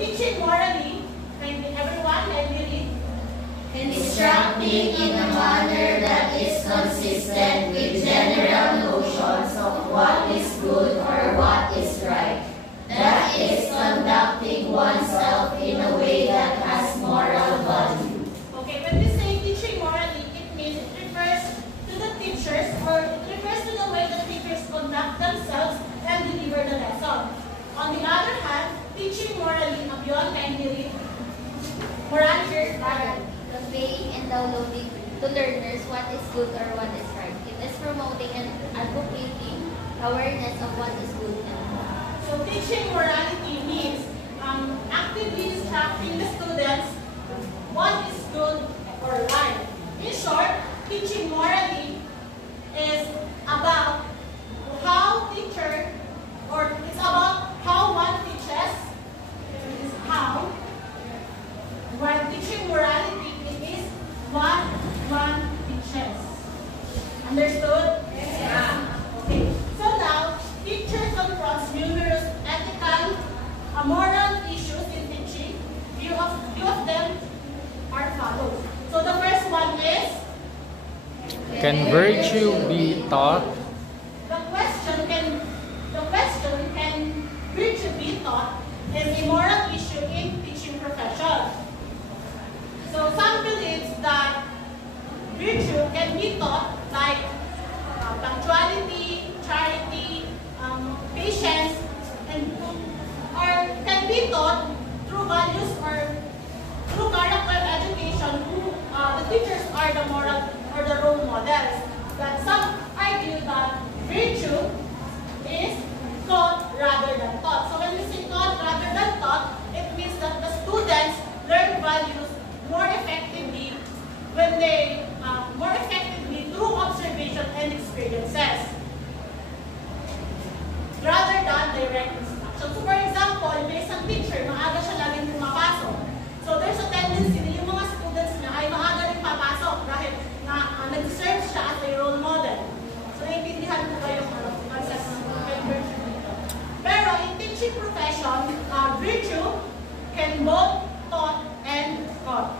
teaching morally, can everyone read? Instructing in a manner that is consistent with general notions of what is good or what is right. That is, conducting oneself in a way that has moral value. Okay, when we say teaching morally, it means it refers to the teachers, or it refers to the way the teachers conduct themselves and deliver the lesson. On the other hand, teaching morally, beyond can you read? Morality is conveying and downloading to learners what is good or what is right. It is promoting and advocating awareness of what is good and bad. So teaching morality means actively instructing the students what is good or right. In short, teaching morally is about how teacher, or it's about how one teaches. It is how. While teaching morality, it is what one teaches. Understood? Yeah. Okay. So now, teacher confronts numerous ethical, moral issues in teaching. Few of them are followed. So the first one is, Can virtue be taught? the question, can virtue be taught, is a moral issue in teaching profession. So some believe that virtue can be taught, like punctuality, charity, patience, or can be taught through values or through character education. The teachers are the moral or the role models. But some argue that virtue is taught rather than taught. So when we say taught rather than taught, it means that the students learn values more effectively through observation and experiences, rather than direct instruction. So for example, may isang teacher, maaga siya laging pumapasok. So there's a tendency na yung mga students niya ay maaga rin papasok dahil nag-serve siya as a role model. So naiintindihan ko ba yung concept ng virtue dito? Pero in teaching profession, virtue can both taught and taught.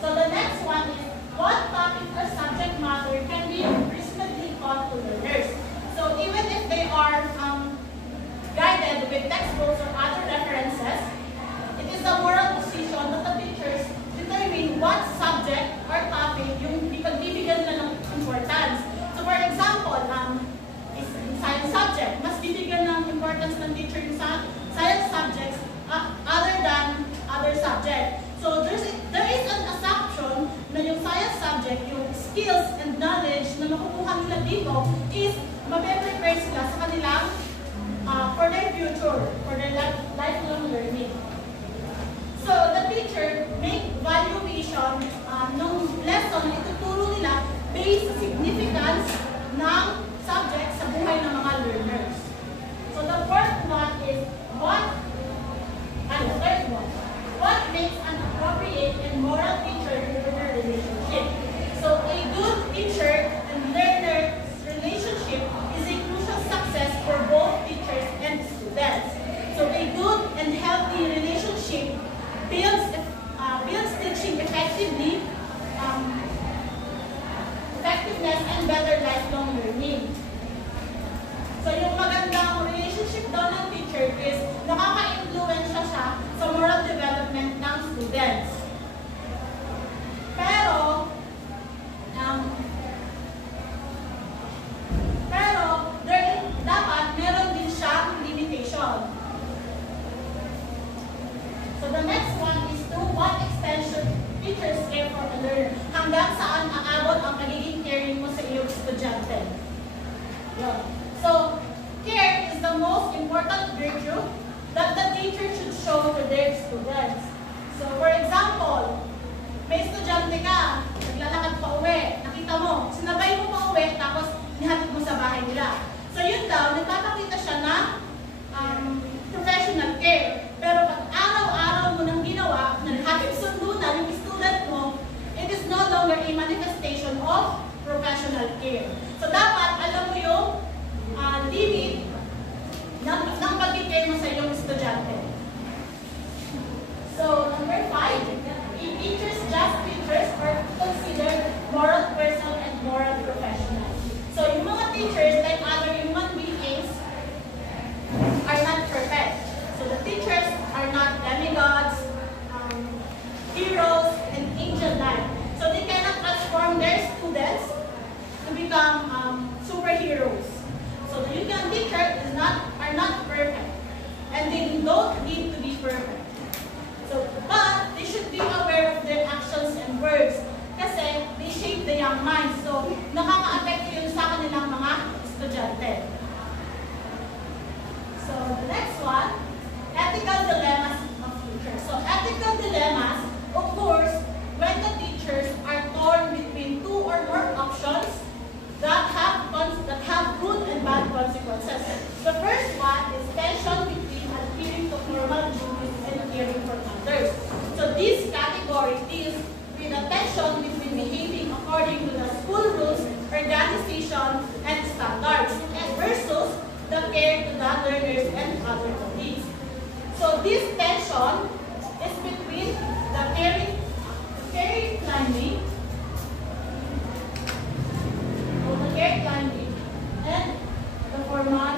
So the next one is, what topic or subject matter can be reasonably taught to learners? So even if they are guided with textbooks or other references, it is the moral position that the teachers determine what subject or topic yung bibigyan na ng importance. So for example, in science subject, mas bibigyan ng importance ng teacher yung science subjects other than other subject. So there is an assumption na yung science subject, yung skills and knowledge na makukuha nila dito is mabe-prepare sila sa kanilang for their future, for their lifelong learning. So the teacher make valuation ng lesson na ituturo nila based sa significance ng subject sa buhay ng mga learners. So the fourth one is the third one. What makes an appropriate and moral teacher-learner relationship? So a good teacher and learner relationship is a crucial success for both teachers and students. So a good and healthy relationship builds teaching effectiveness and better lifelong learning. So yung magandang relationship daw ng teacher is nakaka-influensya siya sa moral development ng students. Pero dapat meron din siyang limitation. So the next one is to what extent should teachers care for the learner? Hanggang saan aabot ang pagiging caring mo sa iyong estudyante? Yeah. So care is the most important virtue that the teacher should show to their students. So for example, may estudyante ka, naglalakad pa uwi, nakita mo, sinabay mo pa uwi, tapos nihatid mo sa bahay nila. So yun daw, nagpapakita siya ng professional care. Pero pag araw-araw mo nang ginawa, naghatid sundo na yung student mo, it is no longer a manifestation of professional care. So dapat, alam mo yung limit ng pag-care mo sa iyong estudyante. become superheroes. So the young teachers are not perfect, and they don't need to be perfect. So, but they should be aware of their actions and words kasi they shape the young minds. So, nakaka-apekto yun sa kanilang mga estudyante. So, the next one, ethical dilemmas of teachers. So, ethical dilemmas, of course, when the teachers are torn between two or more options that have good and bad consequences. The first one is tension between adhering to formal duties and caring for others. So this category deals with the tension between behaving according to the school rules, organization, and standards, and versus the care to the learners and other colleagues. So this tension is between the caring climbing, and the formal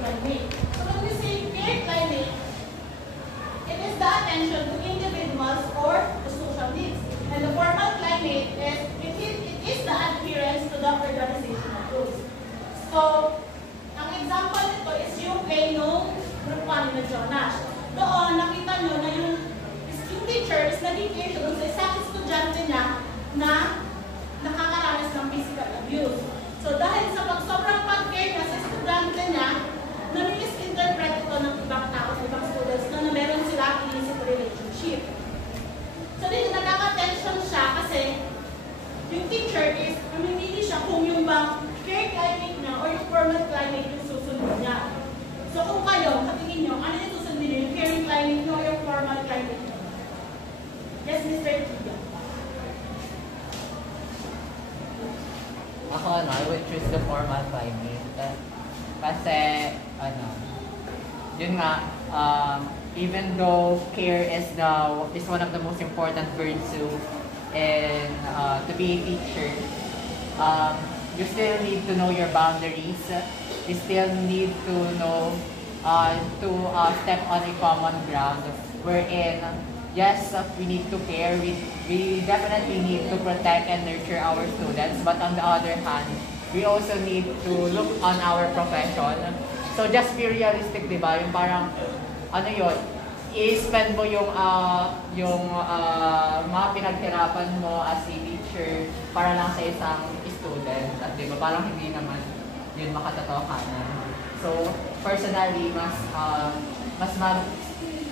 climbing. So when we say care climbing, it is the attention to individuals or the social needs. And the formal climate it is the adherence to the organizational rules. So, ang example nito is yung play nung group 1 na Jonas. Doon, nakita nyo na yung teacher is naging issue dun sa isang estudyante niya na nakakaranas ng physical abuse. So, dahil sa sobrang pag-care na sa estudyante niya, nami-misinterpret ito ng ibang tao, ng ibang students na meron sila illicit relationship. So, dito nagkaka-tension siya kasi yung teacher is namimili siya kung yung bang care climate niya or yung formal climate yung susunod niya. So, kung kayo, katingin nyo, ano yung susundin niyo? Yung caring climate niyo o yung formal climate niyo? Yes, Mr. Tiga. Ako, I would choose the formal climate. Kasi, yun nga, even though care is one of the most important virtue in to be a teacher, you still need to know your boundaries. You still need to know to step on a common ground wherein yes, we need to care. We definitely need to protect and nurture our students. But on the other hand, we also need to look on our profession. So just be realistic, di ba? Yung parang, ano yun, i-spend mo yung mga pinaghirapan mo as a teacher para lang sa isang student. At di ba, parang hindi naman yun makatotohanan. So, personally, mas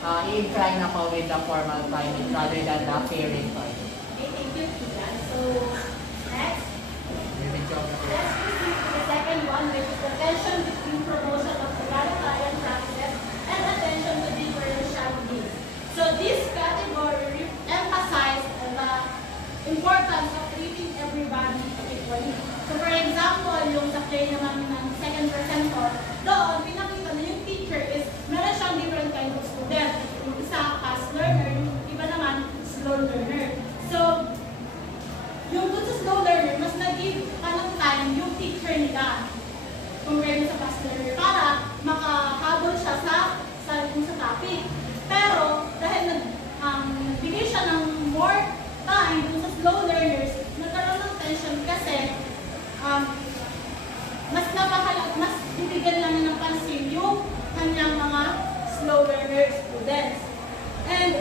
i-incline ako with the formal climate rather than the caring climate. Okay, thank you, Tigan. So, next. Let's proceed to the second one, which is the tension between promotion of egalitarian practices and attention to differential needs. So, this category emphasizes the importance of treating everybody equally. So, for example, yung sa play naman ng second presenter, doon, pinakita na yung teacher is meron siyang different kind of student. Yung isa fast learner, yung iba naman slow learner. So, yung dun sa slow learner, mas nag-give pa ng time yung teacher nila compared sa fast learner para makahabol siya sa topic. Pero, dahil nagbigay siya ng more time dun sa slow learners, nagkaroon ng tension kasi mas bibigyan lang niya ng pansin yung kanyang mga slow learner students. And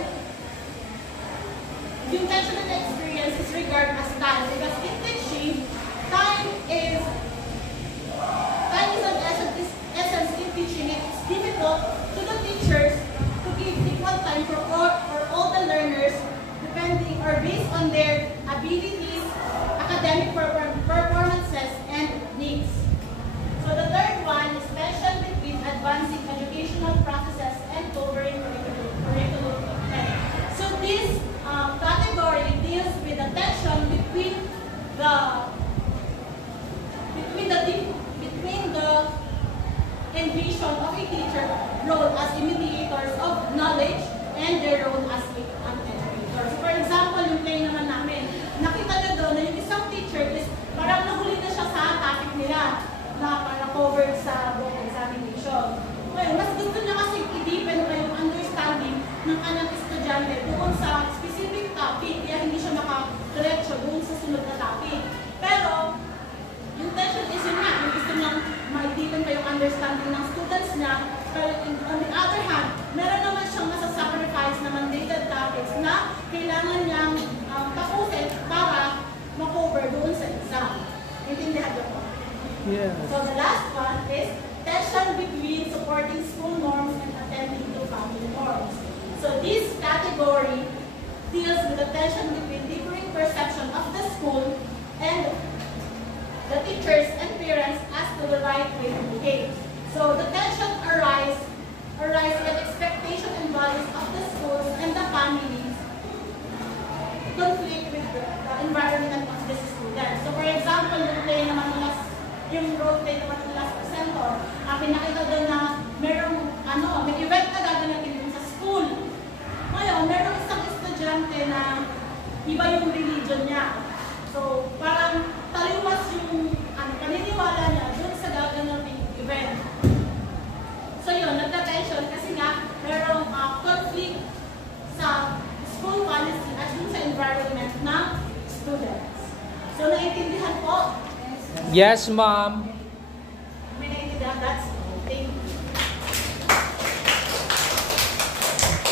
yung tension na experience is regarded as time because in teaching, time is an essence in teaching. It's difficult to the teachers to give equal time for all the learners depending or based on their abilities, academic performances, and needs. So the third one is tension between advancing educational processes and covering curriculum content. So this category deals with the tension between the envision of a teacher role as mediators of knowledge and their role as an educator. So for example, yung play naman namin, nakita nyo doon na yung isang teacher is parang nahuli na siya sa topic nila na parang covered sa book examination. Ngayon, mas gusto niya kasi Naintindihan niyo po? Yes. So the last one is tension between supporting school norms and attending to family norms. So this category deals with the tension between differing perception of the school and the teachers and parents as to the right way to behave. So the tension arise when expectation and values of the schools and the families conflict with the environment of the students. So for example, yung role play naman ng last presenter, pinakita doon na may event na gagawin sa school. Ngayon, merong isang estudyante na iba yung religion niya. So, parang taliwas yung paniniwala niya doon sa gagawin event. So yun, nagka-tension kasi nga merong conflict sa school policy at dun sa environment ng students. So, naiintindihan po? Yes, ma'am.